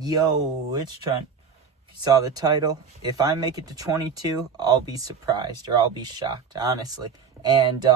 Yo, it's Trent. If you saw the title, if I make it to 22, I'll be surprised or I'll be shocked, honestly. And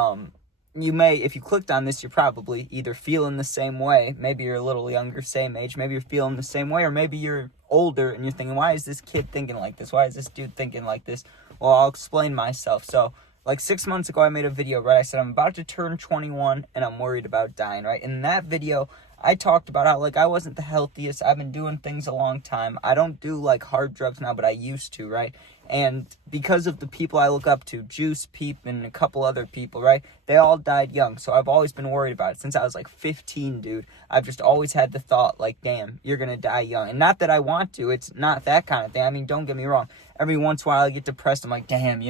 you may, if you clicked on this, you're probably either feeling the same way. Maybe you're a little younger, same age. Maybe you're feeling the same way, or maybe you're older and you're thinking, why is this kid thinking like this? Why is this dude thinking like this? Well, I'll explain myself. So, like 6 months ago, I made a video, right? I said, I'm about to turn 21 and I'm worried about dying, right? In that video, I talked about how, like, I wasn't the healthiest. I've been doing things a long time. I don't do, like, hard drugs now, but I used to, right? And because of the people I look up to, Juice, Peep, and a couple other people, right? They all died young, so I've always been worried about it. Since I was, like, 15, dude, I've just always had the thought, like, damn, you're gonna die young. And not that I want to. It's not that kind of thing. I mean, don't get me wrong. Every once in a while I get depressed. I'm like, damn,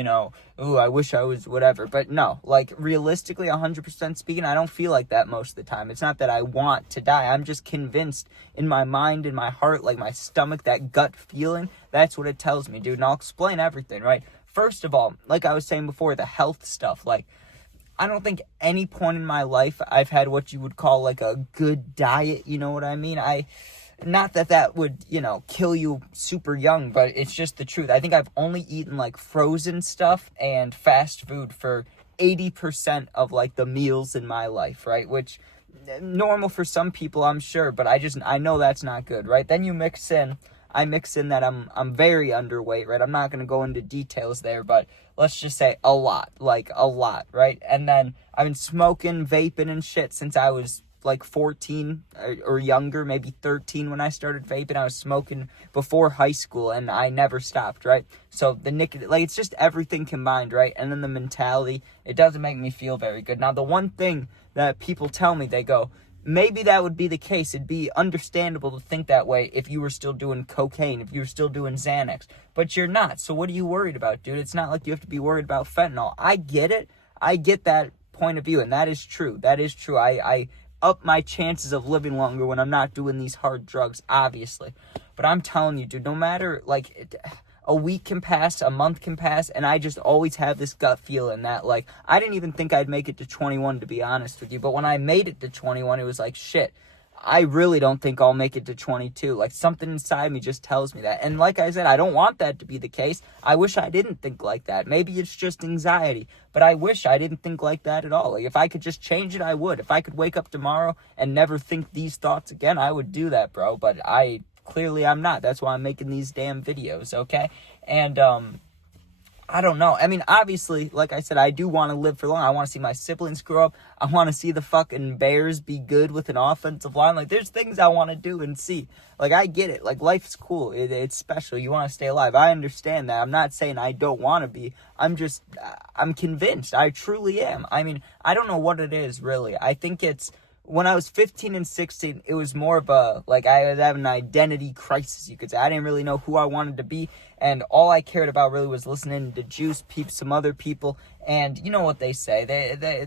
I wish I was whatever. But no, like, realistically, 100% speaking, I don't feel like that most of the time. It's not that I want to die. I'm just convinced in my mind, in my heart, like my stomach, that gut feeling, that's what it tells me, dude. And I'll explain everything, right? First of all, like I was saying before, the health stuff, like, I don't think any point in my life I've had what you would call, like, a good diet, you know what I mean? Not that would, kill you super young, but it's just the truth. I think I've only eaten, like, frozen stuff and fast food for 80% of, like, the meals in my life, right? Which, normal for some people, I'm sure, but I know that's not good, right? Then I mix in that I'm very underweight, right? I'm not going to go into details there, but let's just say a lot, right? And then I've been smoking, vaping, and shit since I was like 14 or younger, maybe 13 when I started vaping. I was smoking before high school and I never stopped, right? So the nicotine, like, it's just everything combined, right? And then the mentality, it doesn't make me feel very good. Now, the one thing that people tell me, they go, maybe that would be the case. It'd be understandable to think that way if you were still doing cocaine, if you were still doing Xanax, but you're not. So what are you worried about, dude? It's not like you have to be worried about fentanyl. I get it. I get that point of view, and that is true. I up my chances of living longer when I'm not doing these hard drugs, obviously. But I'm telling you, dude, no matter, like, a week can pass, a month can pass, and I just always have this gut feeling that, like, I didn't even think I'd make it to 21, to be honest with you. But when I made it to 21, it was like, shit, I really don't think I'll make it to 22. Like, something inside me just tells me that. And like I said, I don't want that to be the case. I wish I didn't think like that. Maybe it's just anxiety, but I wish I didn't think like that at all. Like, if I could just change it, I would. If I could wake up tomorrow and never think these thoughts again, I would do that, bro. But clearly I'm not. That's why I'm making these damn videos, okay? And, I don't know. I mean, obviously, like I said, I do want to live for long. I want to see my siblings grow up. I want to see the fucking Bears be good with an offensive line. Like, there's things I want to do and see. Like, I get it. Like, life's cool. It's special. You want to stay alive. I understand that. I'm not saying I don't want to be. I'm convinced. I truly am. I mean, I don't know what it is, really. I think it's, when I was 15 and 16, it was more of a, like, I was having an identity crisis, you could say. I didn't really know who I wanted to be, and all I cared about really was listening to Juice, Peep, some other people, and you know what they say.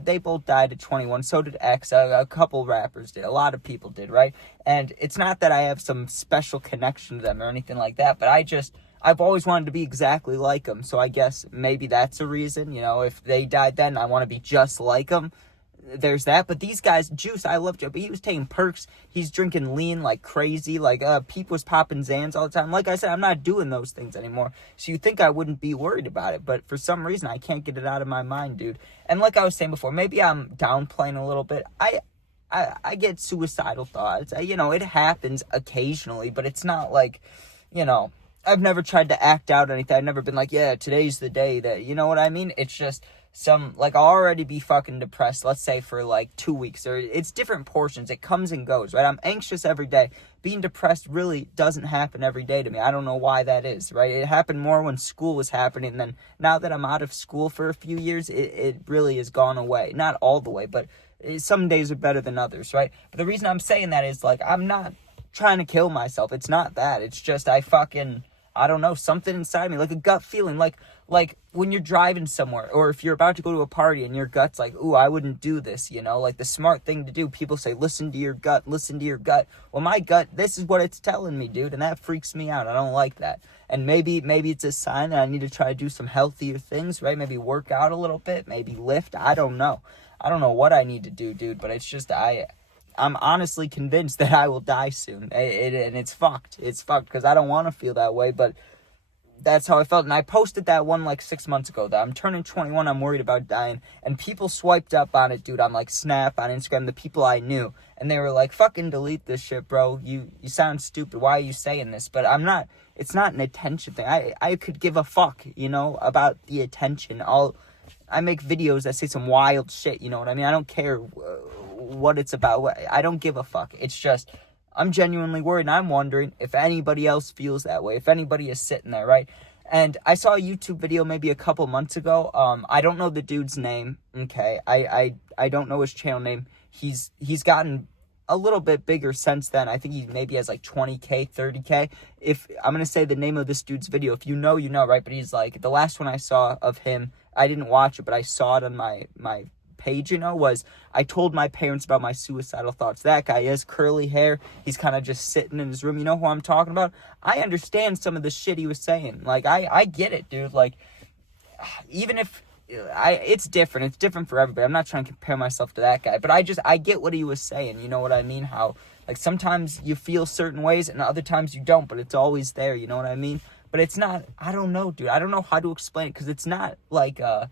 They both died at 21. So did X. A couple rappers did. A lot of people did, right? And it's not that I have some special connection to them or anything like that, but I've always wanted to be exactly like them, so I guess maybe that's a reason. If they died then, I want to be just like them. There's that. But these guys, Juice, I love Joe, but he was taking perks. He's drinking lean like crazy. Like, Peep was popping Xans all the time. Like I said, I'm not doing those things anymore. So you think I wouldn't be worried about it, but for some reason I can't get it out of my mind, dude. And like I was saying before, maybe I'm downplaying a little bit. I get suicidal thoughts. It happens occasionally, but it's not like, I've never tried to act out anything. I've never been like, yeah, today's the day that, you know what I mean? It's just I'll already be fucking depressed, let's say for like 2 weeks, or it's different portions. It comes and goes, right? I'm anxious every day. Being depressed really doesn't happen every day to me. I don't know why that is, right? It happened more when school was happening. Then now that I'm out of school for a few years, it really has gone away. Not all the way, but some days are better than others, right? But the reason I'm saying that is, like, I'm not trying to kill myself. It's not that. It's just I don't know, something inside me, like a gut feeling, like when you're driving somewhere, or if you're about to go to a party and your gut's like, ooh, I wouldn't do this, like the smart thing to do. People say, listen to your gut. Well, my gut, this is what it's telling me, dude, and that freaks me out. I don't like that. And maybe it's a sign that I need to try to do some healthier things, right? Maybe work out a little bit, maybe lift. I don't know what I need to do, dude, but it's just, I'm honestly convinced that I will die soon. And it's fucked. It's fucked because I don't want to feel that way, but that's how I felt. And I posted that one like 6 months ago that I'm turning 21, I'm worried about dying. And people swiped up on it, dude, on like Snap, on Instagram, the people I knew. And they were like, fucking delete this shit, bro. You sound stupid. Why are you saying this? But I'm not, it's not an attention thing. I could give a fuck, you know, about the attention. I make videos that say some wild shit, you know what I mean? I don't care what it's about. I don't give a fuck. It's just, I'm genuinely worried, and I'm wondering if anybody else feels that way, if anybody is sitting there, right? And I saw a YouTube video maybe a couple months ago. I don't know the dude's name, okay? I don't know his channel name. He's gotten a little bit bigger since then. I think he maybe has like 20K, 30K. If I'm going to say the name of this dude's video, if you know, you know, right? But he's like, the last one I saw of him, I didn't watch it, but I saw it on my page, you know, was I told my parents about my suicidal thoughts. That guy has curly hair. He's kind of just sitting in his room. You know who I'm talking about? I understand some of the shit he was saying. Like, I get it, dude. Like, even if it's different. It's different for everybody. I'm not trying to compare myself to that guy, but I get what he was saying. You know what I mean? How, like, sometimes you feel certain ways and other times you don't, but it's always there. You know what I mean? But it's not, I don't know, dude. I don't know how to explain it because it's not like a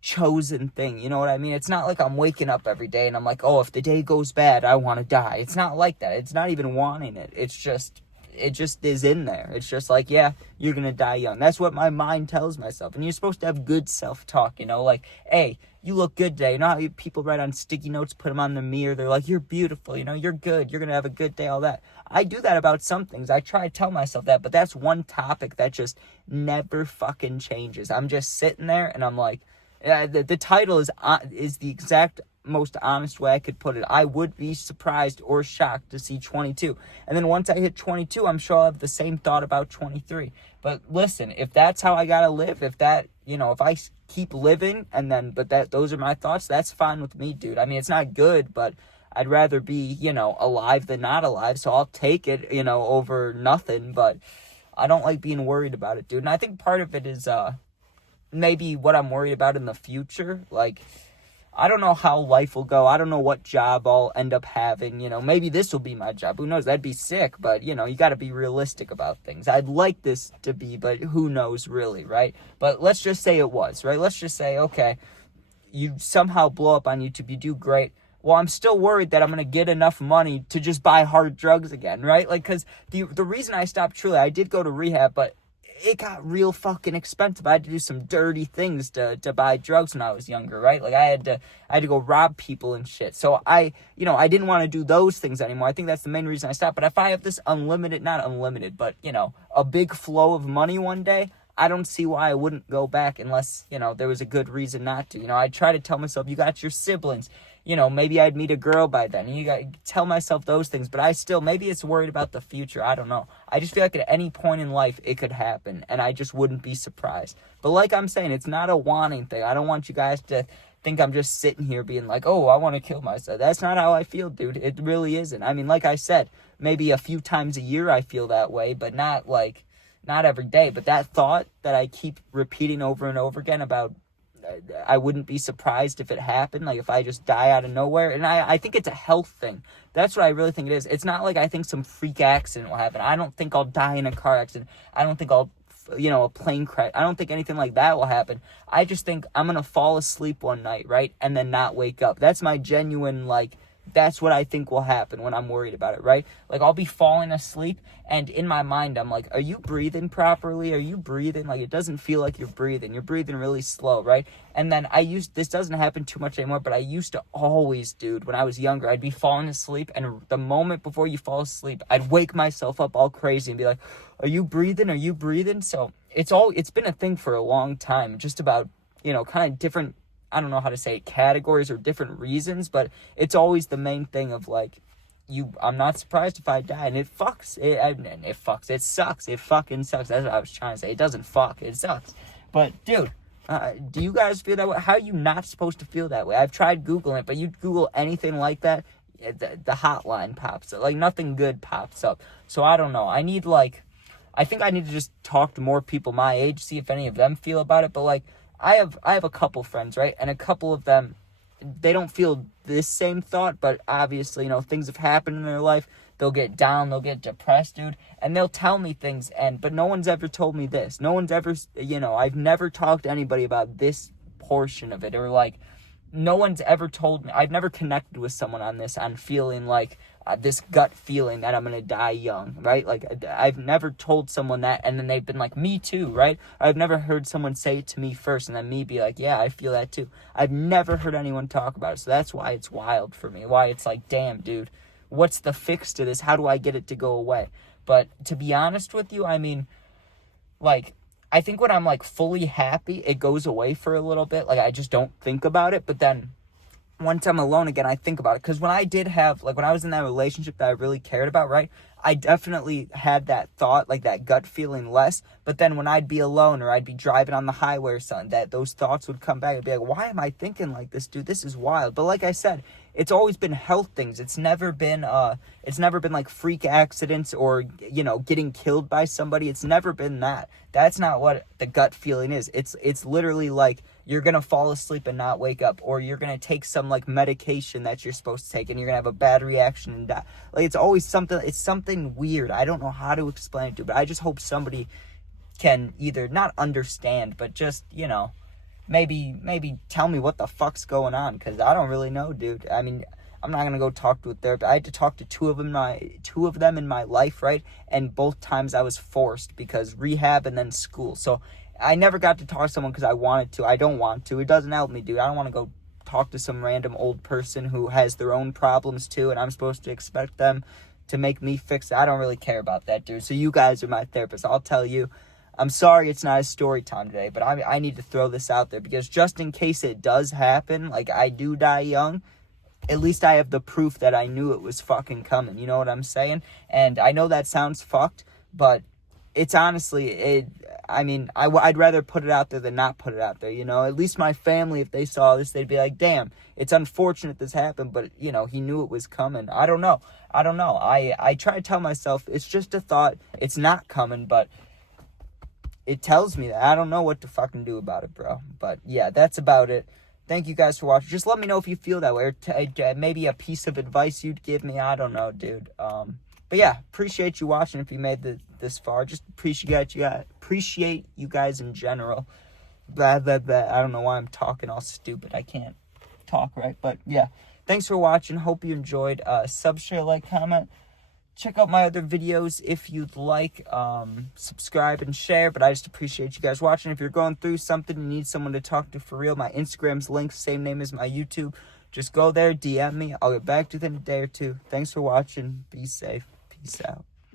chosen thing, you know what I mean? It's not like I'm waking up every day and I'm like, oh, if the day goes bad, I want to die. It's not like that. It's not even wanting it. It just is in there. It's just like, yeah, you're going to die young. That's what my mind tells myself. And you're supposed to have good self-talk, you know, like, hey, you look good today. You know how people write on sticky notes, put them on the mirror. They're like, you're beautiful, you know, you're good. You're going to have a good day, all that. I do that about some things. I try to tell myself that, but that's one topic that just never fucking changes. I'm just sitting there and I'm like, the title is the exact most honest way I could put it. I would be surprised or shocked to see 22. And then once I hit 22, I'm sure I'll have the same thought about 23. But listen, if that's how I gotta live, if that, you know, if I keep living but those are my thoughts, that's fine with me, dude. I mean, it's not good, but I'd rather be, you know, alive than not alive. So I'll take it, you know, over nothing. But I don't like being worried about it, dude. And I think part of it is, maybe what I'm worried about in the future. Like, I don't know how life will go. I don't know what job I'll end up having. You know, maybe this will be my job. Who knows? That'd be sick. But, you know, you got to be realistic about things. I'd like this to be, but who knows really, right? But let's just say it was, right? Let's just say, okay, you somehow blow up on YouTube. You do great. Well, I'm still worried that I'm going to get enough money to just buy hard drugs again, right? Like, because the reason I stopped Truly, I did go to rehab, but it got real fucking expensive. I had to do some dirty things to buy drugs when I was younger, right? Like I had to go rob people and shit. So I didn't want to do those things anymore. I think that's the main reason I stopped. But if I have this not unlimited, but, you know, a big flow of money one day, I don't see why I wouldn't go back unless, you know, there was a good reason not to. You know, I try to tell myself, you got your siblings. You know, maybe I'd meet a girl by then. You got to tell myself those things, but I still, maybe it's worried about the future. I don't know. I just feel like at any point in life it could happen, and I just wouldn't be surprised. But like I'm saying, it's not a wanting thing. I don't want you guys to think I'm just sitting here being like, oh, I want to kill myself. That's not how I feel, dude. It really isn't. I mean, like I said, maybe a few times a year I feel that way, but not every day. But that thought that I keep repeating over and over again about I wouldn't be surprised if it happened, like if I just die out of nowhere. And I think it's a health thing. That's what I really think it is. It's not like I think some freak accident will happen. I don't think I'll die in a car accident. I don't think I'll, you know, a plane crash. I don't think anything like that will happen. I just think I'm going to fall asleep one night, right? And then not wake up. That's my genuine, like, that's what I think will happen when I'm worried about it, right? Like, I'll be falling asleep, and in my mind, I'm like, are you breathing properly? Are you breathing? Like, it doesn't feel like you're breathing. You're breathing really slow, right? And then this doesn't happen too much anymore, but I used to always, dude, when I was younger, I'd be falling asleep, and the moment before you fall asleep, I'd wake myself up all crazy and be like, are you breathing? Are you breathing? So it's been a thing for a long time, just about, you know, kind of different, I don't know how to say it, categories or different reasons, but it's always the main thing of like, I'm not surprised if I die, and it sucks. It sucks. It fucking sucks. That's what I was trying to say. It doesn't fuck. It sucks. But dude, do you guys feel that way? How are you not supposed to feel that way? I've tried Googling it, but you Google anything like that, the hotline pops up. Like nothing good pops up. So I don't know. I think I need to just talk to more people my age, see if any of them feel about it. But like, I have a couple friends, right? And a couple of them, they don't feel this same thought, but obviously, things have happened in their life. They'll get down, they'll get depressed, dude, and they'll tell me things, but no one's ever told me this. No one's ever, I've never talked to anybody about this portion of it, or like, no one's ever told me. I've never connected with someone on this, on feeling like this gut feeling that I'm gonna die young, right? Like, I've never told someone that, and then they've been like, me too, right? I've never heard someone say it to me first, and then me be like, yeah, I feel that too. I've never heard anyone talk about it, so that's why it's wild for me. Why it's like, damn, dude, what's the fix to this? How do I get it to go away? But to be honest with you, I mean, like, I think when I'm like fully happy, it goes away for a little bit. Like, I just don't think about it. But then once I'm alone again, I think about it. Because when I did have, like, when I was in that relationship that I really cared about, right, I definitely had that thought, like that gut feeling less. But then when I'd be alone, or I'd be driving on the highway or something, that those thoughts would come back. I'd be like, why am I thinking like this, dude? This is wild. But like I said, it's always been health things. It's never been like freak accidents or, getting killed by somebody. It's never been that. That's not what the gut feeling is. It's literally like you're going to fall asleep and not wake up, or you're going to take some like medication that you're supposed to take and you're going to have a bad reaction and die. Like, it's always something weird. I don't know how to explain it to you, but I just hope somebody can either not understand, but just, maybe tell me what the fuck's going on, because I don't really know, dude. I mean, I'm not going to go talk to a therapist. I had to talk to two of them in my life, right? And both times I was forced, because rehab and then school. So I never got to talk to someone because I wanted to. I don't want to. It doesn't help me, dude. I don't want to go talk to some random old person who has their own problems too, and I'm supposed to expect them to make me fix it. I don't really care about that, dude. So you guys are my therapist. I'll tell you. I'm sorry it's not a story time today, but I need to throw this out there, because just in case it does happen, like I do die young, at least I have the proof that I knew it was fucking coming. You know what I'm saying? And I know that sounds fucked, but it's honestly, I'd rather put it out there than not put it out there, At least my family, if they saw this, they'd be like, damn, it's unfortunate this happened, but, he knew it was coming. I don't know. I try to tell myself it's just a thought. It's not coming, but it tells me that. I don't know what to fucking do about it, bro. But, yeah, that's about it. Thank you guys for watching. Just let me know if you feel that way, or maybe a piece of advice you'd give me. I don't know, dude. But yeah, appreciate you watching if you made this far. Just appreciate you guys in general. Blah, blah, blah. I don't know why I'm talking all stupid. I can't talk right. But yeah, thanks for watching. Hope you enjoyed. Sub, share, like, comment. Check out my other videos if you'd like. Subscribe and share. But I just appreciate you guys watching. If you're going through something, you need someone to talk to for real, my Instagram's linked, same name as my YouTube. Just go there, DM me. I'll get back to you in a day or two. Thanks for watching. Be safe. Peace out.